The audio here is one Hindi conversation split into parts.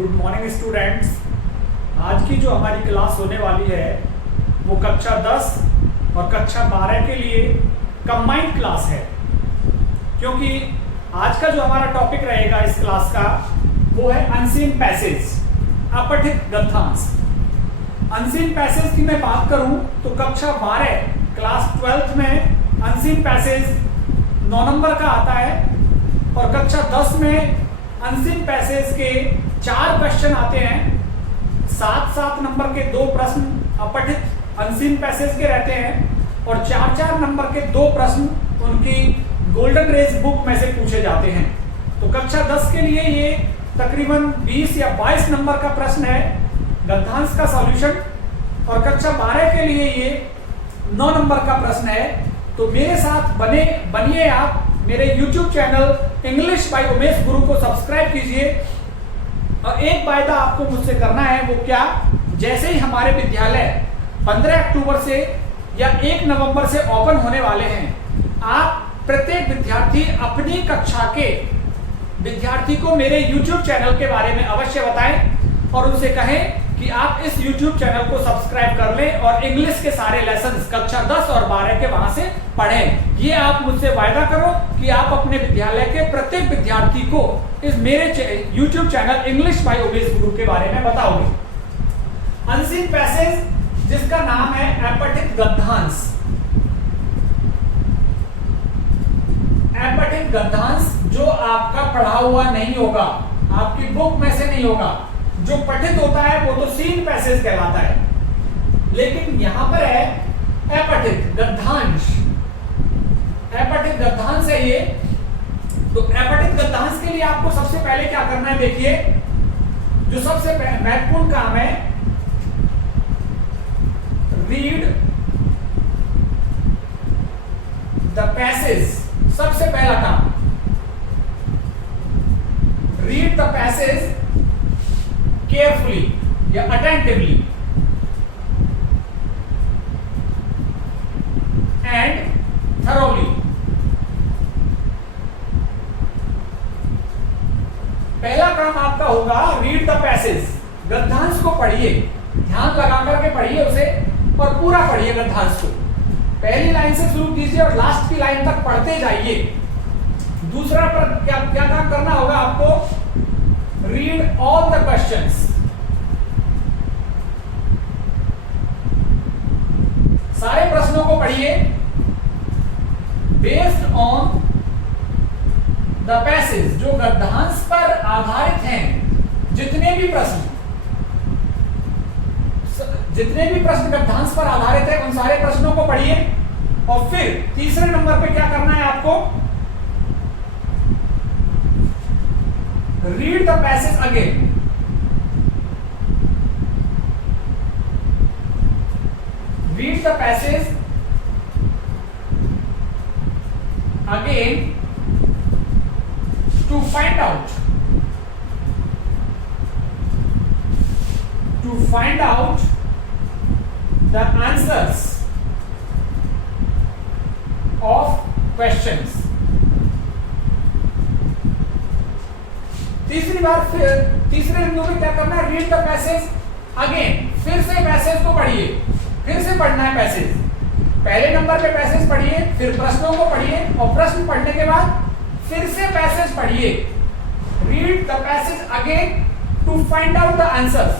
Good morning students. आज की जो हमारी क्लास होने वाली है वो कक्षा 10 और कक्षा 12 के लिए कंबाइंड क्लास है, क्योंकि आज का जो हमारा टॉपिक रहेगा इस क्लास का वो है अनसीन पैसेज, अपठित गद्यांश। अनसीन पैसेज की मैं बात करूं तो कक्षा 12 क्लास 12th में अनसीन पैसेज 9 नंबर का आता है और कक्षा 10 में अनसीन पैसेज के 4 क्वेश्चन आते हैं। 7-7 नंबर के 2 प्रश्न अपठित अनसीन पैसेज के रहते हैं और 4-4 नंबर के 2 प्रश्न उनकी गोल्डन रेस बुक में से पूछे जाते हैं। तो कक्षा 10 के लिए ये तकरीबन 20 या 22 नंबर का प्रश्न है गद्यांश का सॉल्यूशन, और कक्षा 12 के लिए ये 9 नंबर का प्रश्न है। तो मेरे साथ बनिए आप, मेरे YouTube channel English by Umesh गुरु को सब्सक्राइब कीजिए। और एक वायदा आपको मुझसे करना है, वो क्या, जैसे ही हमारे विद्यालय 15 अक्टूबर से या 1 नवंबर से ओपन होने वाले हैं, आप प्रत्येक विद्यार्थी अपनी कक्षा के विद्यार्थी को मेरे YouTube चैनल के बारे में अवश्य बताएं और उनसे कहें कि आप इस YouTube चैनल को सब्सक्राइब कर लें और इंग्लिश के सारे लेसन्स कक्षा 10 और 12 के वहां से पढ़ें। ये आप मुझसे वायदा करो कि आप अपने विद्यालय के प्रत्येक विद्यार्थी को इस मेरे YouTube channel English by Umesh गुरु के बारे में बताओगे। अनसीन पैसेज जिसका नाम है अपठित गद्यांश। अपठित गद्यांश जो आपका पढ़ा हुआ नहीं होगा, आपकी बुक में से नहीं होगा। जो पठित होता है वो तो सीन पैसेज कहलाता है, लेकिन यहां पर है अपठित गद्यांश। अपठित गद्यांश है ये। तो अपठित गद्यांश के लिए आपको सबसे पहले क्या करना है, देखिए जो सबसे महत्वपूर्ण काम है, रीड द पैसेज। सबसे पहला काम, रीड द पैसेज केयरफुली या अटेंटिवली एंड थरोली। पहला काम आपका होगा रीड द पैसेज। गद्यांश को पढ़िए, ध्यान लगा करके पढ़िए उसे और पूरा पढ़िए गद्यांश को। पहली लाइन से शुरू कीजिए और लास्ट की लाइन तक पढ़ते जाइए। दूसरा पर क्या काम करना होगा आपको, रीड ऑल द क्वेश्चंस। सारे प्रश्नों को पढ़िए बेस्ड ऑन द पैसेज, जो गद्यांश पर आधारित हैं। जितने भी प्रश्न गद्यांश पर आधारित है उन सारे प्रश्नों को पढ़िए। और फिर तीसरे नंबर पे क्या करना है आपको, read the passage again. Read the passage again to find out the answers of questions। तीसरी बार फिर तीसरे बिंदु में क्या करना है, रीड द पैसेज अगेन। फिर से पैसेज को पढ़िए, फिर से पढ़ना है पैसेज। पहले नंबर पे पैसेज पढ़िए, फिर प्रश्नों को पढ़िए और प्रश्न पढ़ने के बाद फिर से पैसेज पढ़िए। Read the passage again to find out the answers.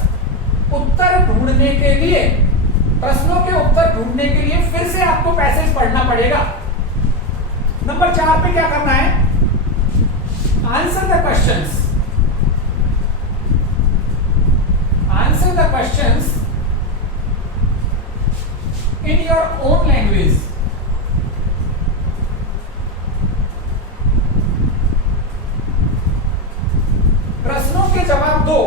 उत्तर ढूंढने के लिए, प्रश्नों के उत्तर ढूंढने के लिए फिर से आपको पैसेज पढ़ना पड़ेगा। नंबर 4 पे क्या करना है, answer the questions. Answer the questions in your own language। प्रश्नों के जवाब दो।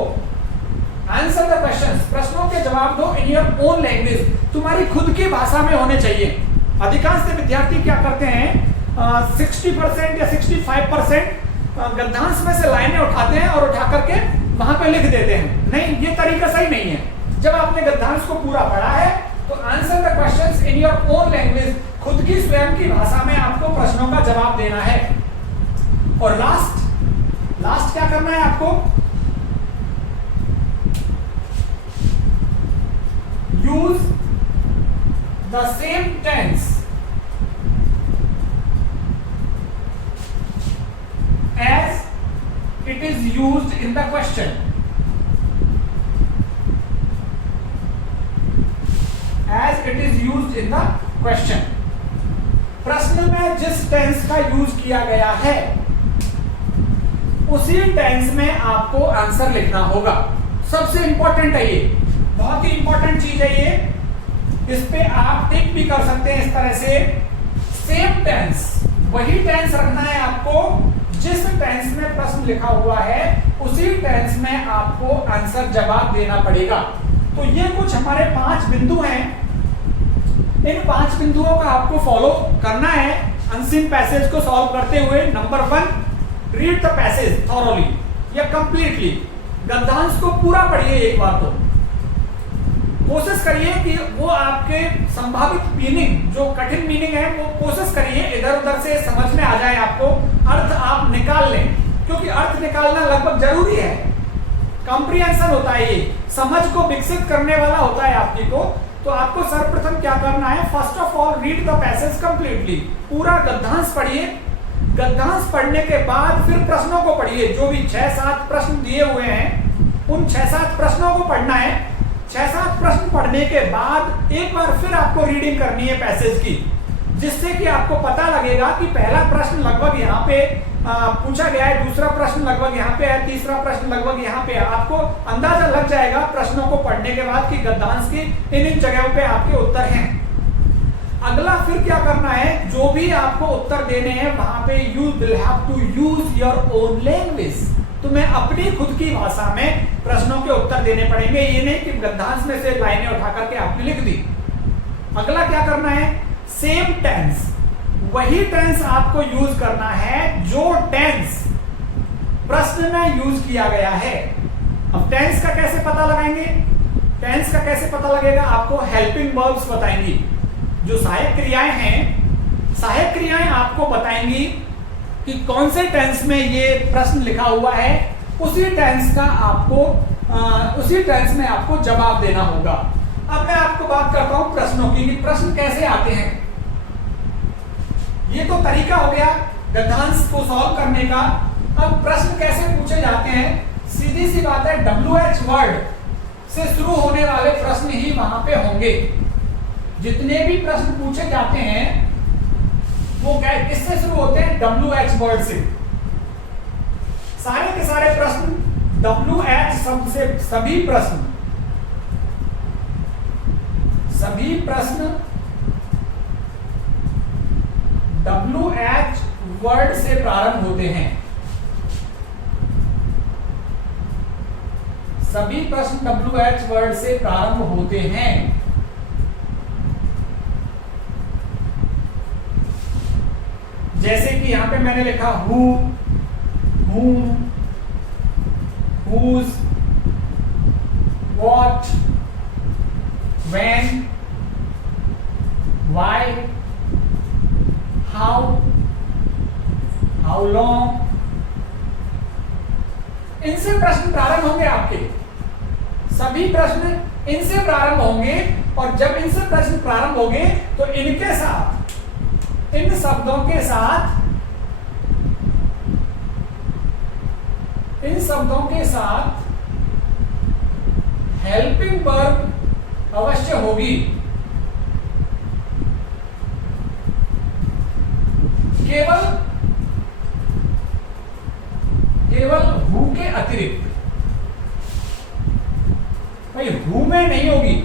आंसर द क्वेश्चंस, प्रश्नों के जवाब दो इन योर ओन लैंग्वेज, तुम्हारी खुद की भाषा में होने चाहिए। अधिकांश विद्यार्थी क्या करते हैं, 60% या 65% गद्यांश में से लाइनें उठाते हैं और उठा करके वहां पे लिख देते हैं। नहीं, ये तरीका सही नहीं है। जब आपने गद्यांश को पूरा पढ़ा है तो answer the questions in your own language, खुद की स्वयं की भाषा में आपको प्रश्नों का जवाब देना है। और लास्ट क्या करना है आपको, it is used in the question. As it is used in the question. प्रश्न में जिस टेंस का यूज किया गया है उसी टेंस में आपको आंसर लिखना होगा। सबसे इंपॉर्टेंट है ये, बहुत ही इंपॉर्टेंट चीज है ये। इस पे आप टिक भी कर सकते हैं इस तरह से, सेम टेंस, वही टेंस रखना है आपको, जिस टेंस में प्रश्न लिखा हुआ है उसी टेंस में आपको आंसर जवाब देना पड़ेगा। तो ये कुछ हमारे 5 बिंदु हैं, इन 5 बिंदुओं का आपको फॉलो करना है अनसीन पैसेज को सॉल्व करते हुए। Number 1, read the passage thoroughly या कंप्लीटली। गद्यांश को पूरा पढ़िए एक बार, तो कोशिश करिए कि वो आपके संभावित मीनिंग, जो कठिन मीनिंग है, वो कोशिश करिए इधर उधर से समझ में आ जाए आपको, अर्थ आप निकाल लें, क्योंकि अर्थ निकालना लगभग जरूरी है। कॉम्प्रिहेंशन होता है ये, समझ को विकसित करने वाला होता है आपकी को। तो आपको सर्वप्रथम क्या करना है, first of all read the passage completely, पूरा गद्यांश पढ़िए। गद्यांश पढ़ने के बाद फिर प्रश्नों को पढ़िए, जो भी 6-7 प्रश्न दिए हुए हैं उन 6-7 प्रश्नों को पढ़ना है। 6-7 प्रश्न पढ़ने के बाद एक बार फिर आपको रीडिंग करनी है पैसेज की, जिससे कि आपको पता लगेगा कि पहला प्रश्न लगभग यहाँ पे पूछा गया है, दूसरा प्रश्न लगभग यहाँ पे है, तीसरा प्रश्न लगभग यहाँ पे है। आपको अंदाजा लग जाएगा प्रश्नों को पढ़ने के बाद कि गद्यांश की इन जगहों पे आपके उत्तर हैं। अगला फिर क्या करना है, जो भी आपको उत्तर देने हैं वहां पे you will have to use your own language. तुम्हें अपनी खुद की भाषा में प्रश्नों के उत्तर देने पड़ेंगे, ये नहीं कि गद्यांश में से लाइनें उठा करके आपने लिख दी। अगला क्या करना है, सेम टेंस, वही टेंस आपको यूज करना है जो टेंस प्रश्न में यूज किया गया है। अब टेंस का कैसे पता लगाएंगे, टेंस का कैसे पता लगेगा, आपको हेल्पिंग वर्ब्स बताएंगी। जो सहायक क्रियाएं हैं, सहायक क्रियाएं आपको बताएंगी कि कौन से टेंस में ये प्रश्न लिखा हुआ है, उसी टेंस में आपको जवाब देना होगा। अब मैं आपको बात करता हूं प्रश्नों की, कि प्रश्न कैसे आते हैं। ये तो तरीका हो गया गद्यांश को सॉल्व करने का। अब प्रश्न कैसे पूछे जाते हैं, सीधी सी बात है, WH वर्ड से शुरू होने वाले प्रश्न ही वहां पे होंगे। जितने भी प्रश्न पूछे जाते हैं वो किससे शुरू होते हैं, WH वर्ड से। सारे के सारे प्रश्न WH शब्द से, सभी प्रश्न WH वर्ड से प्रारंभ होते हैं। सभी प्रश्न WH वर्ड से प्रारंभ होते हैं। जैसे कि यहां पे मैंने लिखा who, whom, whose, what, when, why, how, how long। इनसे प्रश्न प्रारंभ होंगे आपके, सभी प्रश्न इनसे प्रारंभ होंगे। और जब इनसे प्रश्न प्रारंभ होंगे तो इनके साथ, इन शब्दों के साथ, इन शब्दों के साथ हेल्पिंग वर्ब अवश्य होगी। केवल हु के अतिरिक्त, भाई हु में नहीं होगी।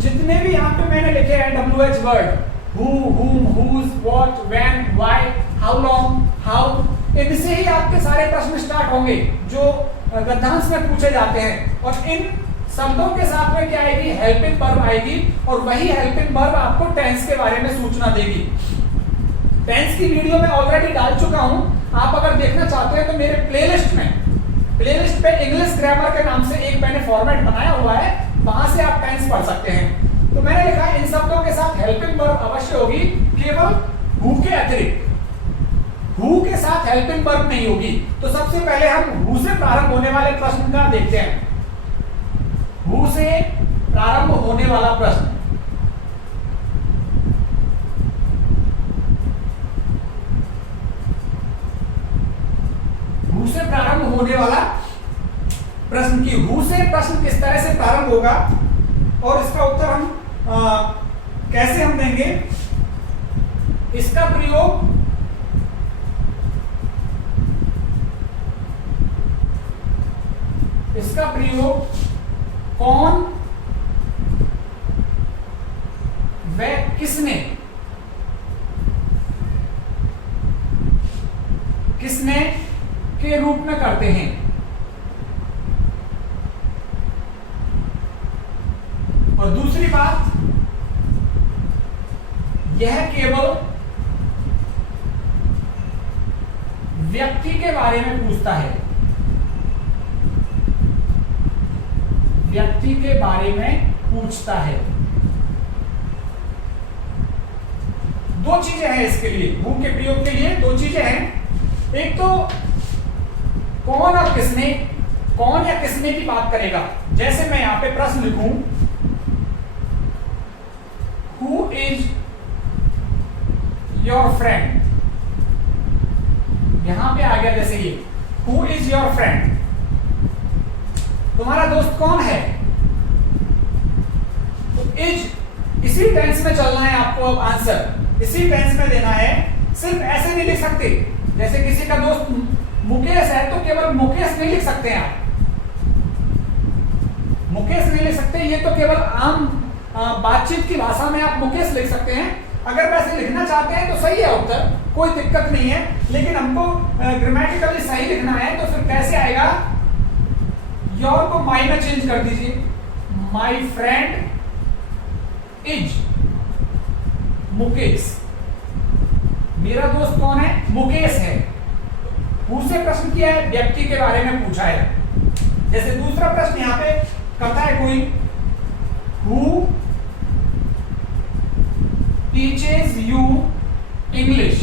जितने भी यहां पे मैंने लिखे हैं WH word, who, whom, whose, what, when, why, how long, how, इनसे ही आपके सारे प्रश्न स्टार्ट होंगे जो गद्यांश में पूछे जाते हैं। और इन शब्दों के साथ में क्या आएगी, हेल्पिंग वर्ब आएगी। और वही हेल्पिंग वर्ब आपको टेंस के बारे में सूचना देगी। टेंस की वीडियो मैं ऑलरेडी डाल चुका हूं, आप अगर देखना चाहते हैं तो मेरे प्लेलिस्ट पे इंग्लिश ग्रामर के नाम से एक मैंने फॉर्मेट बनाया हुआ है, वहां से आप टेंस पढ़ सकते हैं। तो मैंने लिखा इन शब्दों के साथ हेल्पिंग वर्ब अवश्य होगी, केवल हु के अतिरिक्त। हु के साथ हेल्पिंग वर्ब नहीं होगी। तो सबसे पहले हम हु से प्रारंभ होने वाले प्रश्न का देखते हैं। हु से प्रारंभ होने वाला प्रश्न, से प्रारंभ होने वाला प्रश्न की हु से प्रश्न किस तरह से प्रारंभ होगा और इसका उत्तर हम कैसे हम देंगे, इसका प्रयोग कौन व किसने के रूप में करते हैं। और दूसरी बात, यह केवल व्यक्ति के बारे में पूछता है, व्यक्ति के बारे में पूछता है। दो चीजें हैं इसके लिए, हु के प्रयोग के लिए दो चीजें हैं। एक तो कौन और किसने, कौन या किसने की बात करेगा। जैसे मैं यहां पे प्रश्न लिखूं, हु इज योर फ्रेंड, यहां पे आ गया जैसे ये, हु इज योर फ्रेंड, तुम्हारा दोस्त कौन है। तो इज इसी टेंस में चलना है आपको, अब आंसर इसी टेंस में देना है। सिर्फ ऐसे नहीं लिख सकते, जैसे किसी का दोस्त मुकेश है तो केवल मुकेश नहीं लिख सकते हैं आप, मुकेश नहीं लिख सकते, ये तो केवल आम बातचीत की भाषा में आप मुकेश लिख सकते हैं। अगर वैसे लिखना चाहते हैं तो सही है उत्तर, कोई दिक्कत नहीं है, लेकिन हमको ग्रामेटिकली सही लिखना है। तो फिर कैसे आएगा, योर को माई में चेंज कर दीजिए, माई फ्रेंड इज मुकेश, मेरा दोस्त कौन है, मुकेश है। हु से प्रश्न किया है, व्यक्ति के बारे में पूछा है। जैसे दूसरा प्रश्न यहां पे करता है कोई, हु टीचेज यू इंग्लिश,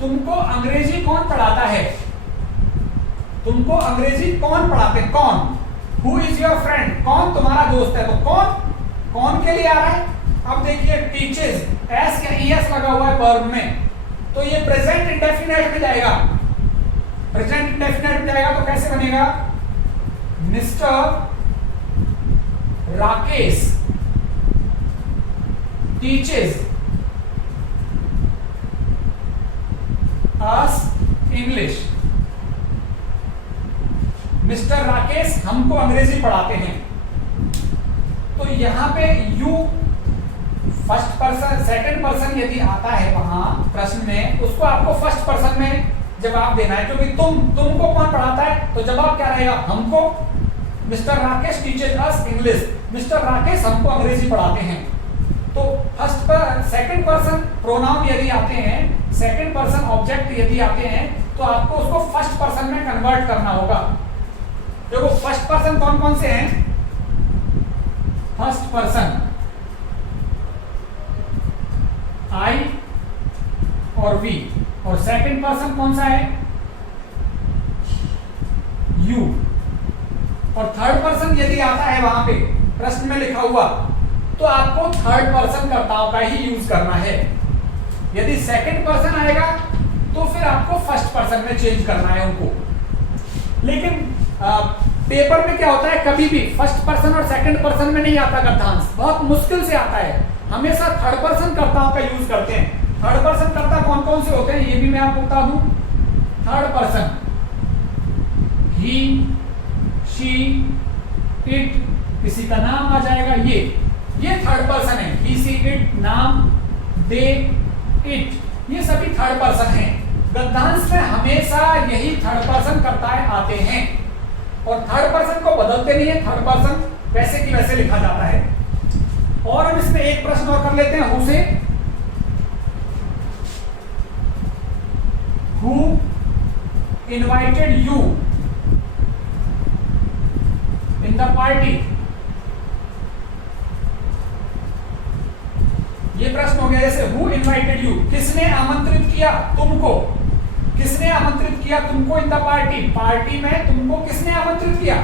तुमको अंग्रेजी कौन पढ़ाता है, तुमको अंग्रेजी कौन पढ़ाते, कौन। हु इज योर फ्रेंड, कौन तुम्हारा दोस्त है, तो कौन के लिए आ रहा है। अब देखिए टीचेज, एस या ईएस लगा हुआ है वर्ब में, तो ये प्रेजेंट इंडेफिनिट में जाएगा, प्रेजेंट इंडेफिनिट में जाएगा। तो कैसे बनेगा, मिस्टर राकेश टीचेज अस इंग्लिश, मिस्टर राकेश हमको अंग्रेजी पढ़ाते हैं। तो यहां पे you first person second person यदि आता है वहां प्रश्न में, उसको आपको फर्स्ट पर्सन में जवाब देना है, क्योंकि तुमको कौन पढ़ाता है, तो जवाब क्या रहेगा, हमको। मिस्टर राकेश टीचेज अस इंग्लिश, मिस्टर राकेश हमको अंग्रेजी पढ़ाते हैं। तो फर्स्ट पर सेकंड पर्सन प्रोनाउन यदि आते हैं, सेकंड पर्सन ऑब्जेक्ट यदि आते हैं, तो आपको उसको फर्स्ट पर्सन में कन्वर्ट करना होगा। देखो फर्स्ट पर्सन कौन कौन से हैं, फर्स्ट पर्सन आई और वी, और सेकंड पर्सन कौन सा है, यू, और थर्ड पर्सन यदि आता है वहां पे प्रश्न में लिखा हुआ, तो आपको थर्ड पर्सन कर्ताओं का ही यूज करना है। यदि सेकंड पर्सन आएगा तो फिर आपको फर्स्ट पर्सन में चेंज करना है उनको। लेकिन पेपर में क्या होता है, कभी भी फर्स्ट पर्सन और सेकंड पर्सन में नहीं आता गद्यांश, बहुत मुश्किल से आता है, हमेशा थर्ड पर्सन कर्ताओं का यूज करते हैं। थर्ड पर्सन कर्ता कौन कौन से होते हैं ये भी मैं आपको बता दूं। Third person he, she, it, किसी का नाम आ जाएगा, ये थर्ड पर्सन है। ही, सी, इट, नाम, दे, इट, ये सभी थर्ड पर्सन हैं। गद्यांश में हमेशा यही थर्ड पर्सन कर्ताएं आते हैं, और थर्ड पर्सन को बदलते नहीं है, थर्ड पर्सन वैसे की वैसे लिखा जाता है। और हम इसमें एक प्रश्न और कर लेते हैं हु से। Who invited you in the party, ये प्रश्न हो गया। जैसे हु इनवाइटेड यू, किसने आमंत्रित किया तुमको, किसने आमंत्रित किया तुमको इन द पार्टी, पार्टी में तुमको किसने आमंत्रित किया।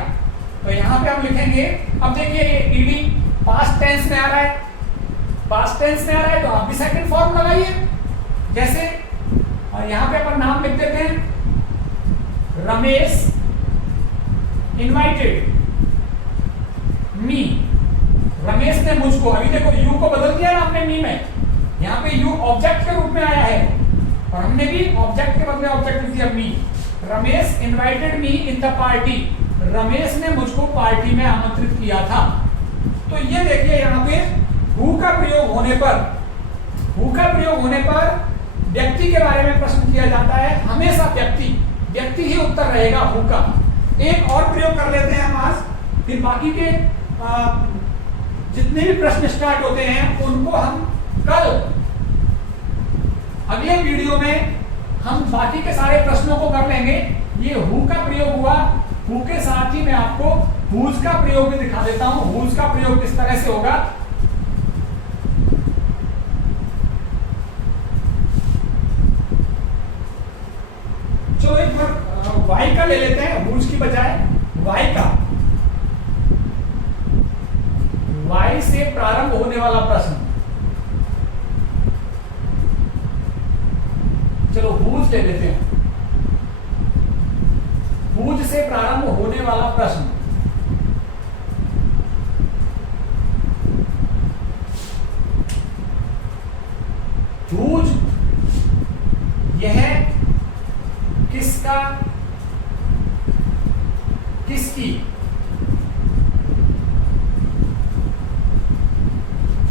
तो यहां पे हम लिखेंगे, अब देखिए ये ईडी पास्ट टेंस में आ रहा है, पास्ट टेंस में आ रहा है, तो आप भी सेकंड फॉर्म लगाइए। जैसे और यहां पे अपन नाम लिख देते हैं रमेश इनवाइटेड मी, रमेश ने मुझको, अभी देखो यू को बदल दिया ना हमने मी में, यहाँ पे यू ऑब्जेक्ट के रूप में आया है और हमने भी ऑब्जेक्ट के बदले ऑब्जेक्ट लिख दिया me. Ramesh invited me in the party, Ramesh ने मुझको पार्टी में आमंत्रित किया था। तो ये देखिए यहाँ पे हु का प्रयोग होने पर, हु का प्रयोग होने पर व्यक्ति के बारे में प्रश्न किया जाता है, हमेशा व्यक्ति ही उत्तर रहेगा हु का। एक और प्रयोग कर लेते हैं हम आज, फिर बाकी के जितने भी प्रश्न स्टार्ट होते हैं उनको हम कल अगले वीडियो में हम बाकी के सारे प्रश्नों को कर लेंगे। ये हु का प्रयोग हुआ, हु के साथ ही मैं आपको हुज का प्रयोग भी दिखा देता हूं, हुज का प्रयोग किस तरह से होगा। चलो एक बार वाई का ले लेते हैं हुज की बजाय, वाई का, वाई से प्रारंभ होने वाला प्रश्न। चलो हुज ले लेते हैं, हुज से प्रारंभ होने वाला प्रश्न। हुज यह किसका, किसकी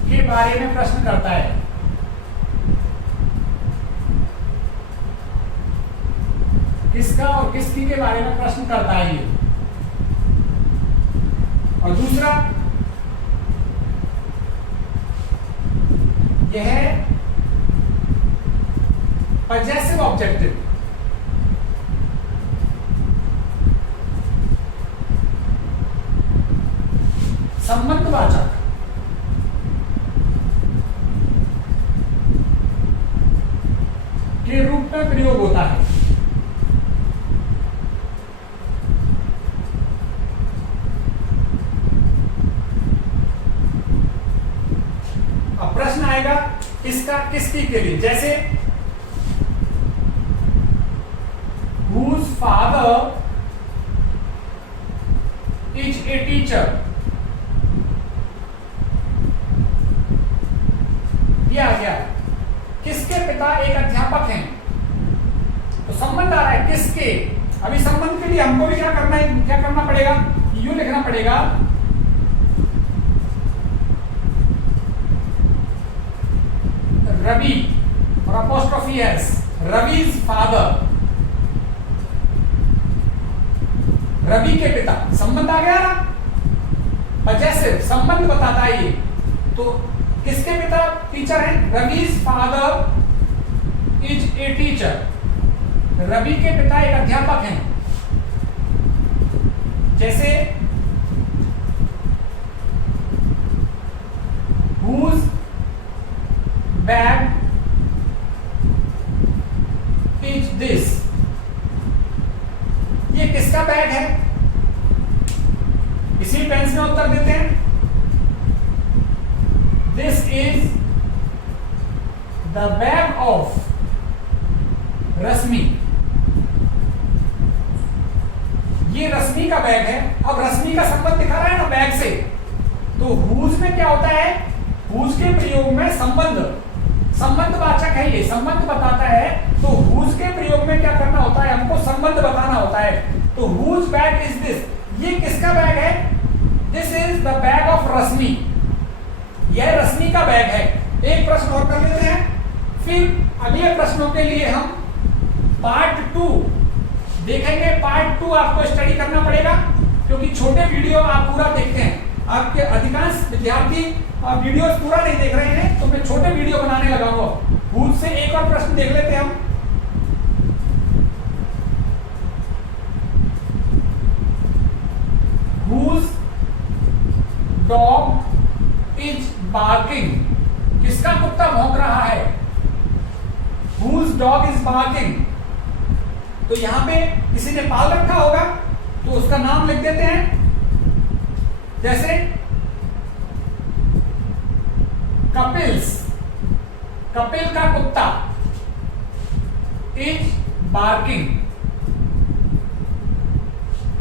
के बारे में प्रश्न करता है। किसका और किसकी के बारे में प्रश्न करता है ये। और दूसरा, यह पजेसिव ऑब्जेक्टिव, संबंधवाचक, के रूप में प्रयोग होता है। अब प्रश्न आएगा किसका किसकी के लिए, जैसे whose father is a teacher, ये आ गया। किसके पिता एक अध्यापक हैं, तो संबंध आ रहा है किसके। अभी संबंध के लिए हमको भी क्या करना है, क्या करना पड़ेगा, यू लिखना पड़ेगा। रवि और अपोस्ट्रोफी एस, रवि's फादर, रवि के पिता, संबंध आ गया ना, पजेसिव संबंध बताता है ये। तो किसके पिता टीचर हैं, Ravi's father is a teacher, Ravi के पिता एक अध्यापक हैं। जैसे whose bag is this, ये किसका बैग है, इसी टेंस में उत्तर देते हैं। This is the bag of रश्मि, ये रश्मि का बैग है। अब रश्मि का संबंध दिखा रहा है ना बैग से, तो whose में क्या होता है, whose के प्रयोग में संबंध, संबंधवाचक है, ये संबंध बताता है। तो whose के प्रयोग में क्या करना होता है, हमको संबंध बताना होता है। तो whose bag is this, ये किसका बैग है, this is the bag of रश्मि, यह रश्मि का बैग है। एक प्रश्न और कर लेते हैं, फिर अगले प्रश्नों के लिए हम पार्ट 2 देखेंगे। पार्ट 2 आपको स्टडी करना पड़ेगा, क्योंकि छोटे वीडियो आप पूरा देखते हैं। आपके अधिकांश विद्यार्थी वीडियोस पूरा नहीं देख रहे हैं, तो मैं छोटे वीडियो बनाने लगा हूं। खुद से एक और प्रश्न देख लेते हैं हम। Whose dog is barking, किसका कुत्ता भौंक रहा है, Whose dog is barking। तो यहां पे किसी ने पाल रखा होगा, तो उसका नाम लिख देते हैं। जैसे कपिल का कुत्ता इज बार्किंग,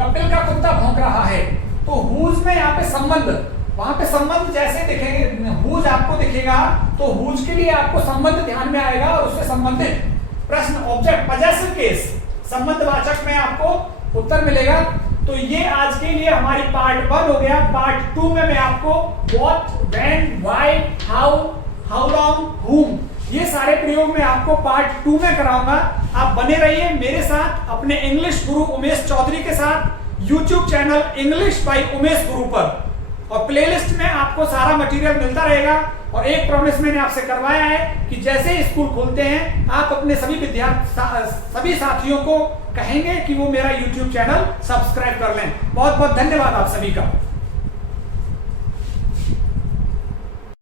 कपिल का कुत्ता भौंक रहा है। तो हुज में यहाँ पे संबंध, वहां पे संबंध जैसे दिखेंगे, हुज आपको दिखेगा तो हुज के लिए आपको संबंध ध्यान में आएगा और उससे संबंधित प्रश्न, ऑब्जेक्ट, पजेसिव केस, संबंधवाचक में आपको उत्तर मिलेगा। तो ये आज के लिए हमारी पार्ट 1 हो गया। पार्ट 2 में मैं आपको what, when, why, how long, हुम, ये सारे प्रयोग मैं आपको पार्ट 2 में कराऊंगा। आप बने रहिए मेरे साथ अपने इंग्लिश गुरु उमेश चौधरी के साथ YouTube channel English by Umesh गुरु पर, और प्लेलिस्ट में आपको सारा मटेरियल मिलता रहेगा। और एक प्रॉमिस मैंने आपसे करवाया है कि जैसे ही स्कूल खोलते हैं आप अपने सभी साथियों को कहेंगे कि वो मेरा यूट्यूब चैनल सब्सक्राइब कर लें। बहुत बहुत धन्यवाद आप सभी का।